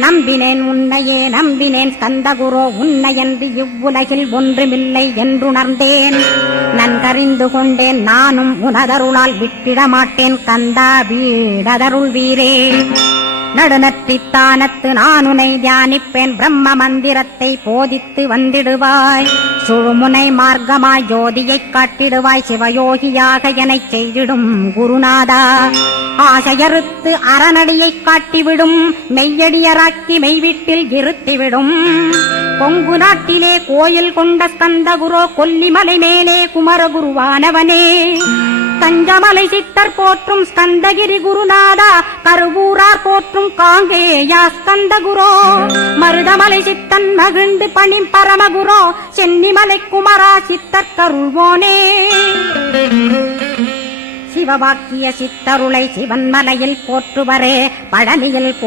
நம்பினேன் உன்னையே நம்பினேன் ஸ்கந்தகுரோ, உன்னையன்று இவ்வுலகில் ஒன்றுமில்லை என்றுணர்ந்தேன். நன்கறிந்து கொண்டேன் நானும் உனதருளால் விட்டிட மாட்டேன் கந்தா வீடதருள் வீரே. நடுநற்றித்தானத்து நானுனை தியானிப்பேன், பிரம்ம மந்திரத்தை போதித்து வந்திடுவாய். சுழுமுனை மார்க்கமாய் ஜோதியைக் காட்டிடுவாய், சிவயோகியாக எனச் செய்திடும் குருநாதா. ஆசையறுத்து அறநடியைக் காட்டிவிடும், மெய்யடியராக்கி மெய்வீட்டில் இருத்திவிடும். கொங்கு நாட்டிலே கோயில் கொண்ட ஸ்கந்தகுரோ, கொல்லிமலை மேலே குமரகுருவானவனே. கஞ்சமலை சித்தர் போற்றும் ஸ்கந்தகிரி குருநாதா, கருவூரார் போற்றும் காங்கேயா ஸ்கந்தகுரோ. மருதமலை சித்தன் மகிழ்ந்து பணிம் பரமகுரோ, சென்னிமலை குமரா சித்தர் கருள்வோனே. சிவவாக்கிய சித்தருளை சிவன்மலையில் போற்றுவரே, பழனியில்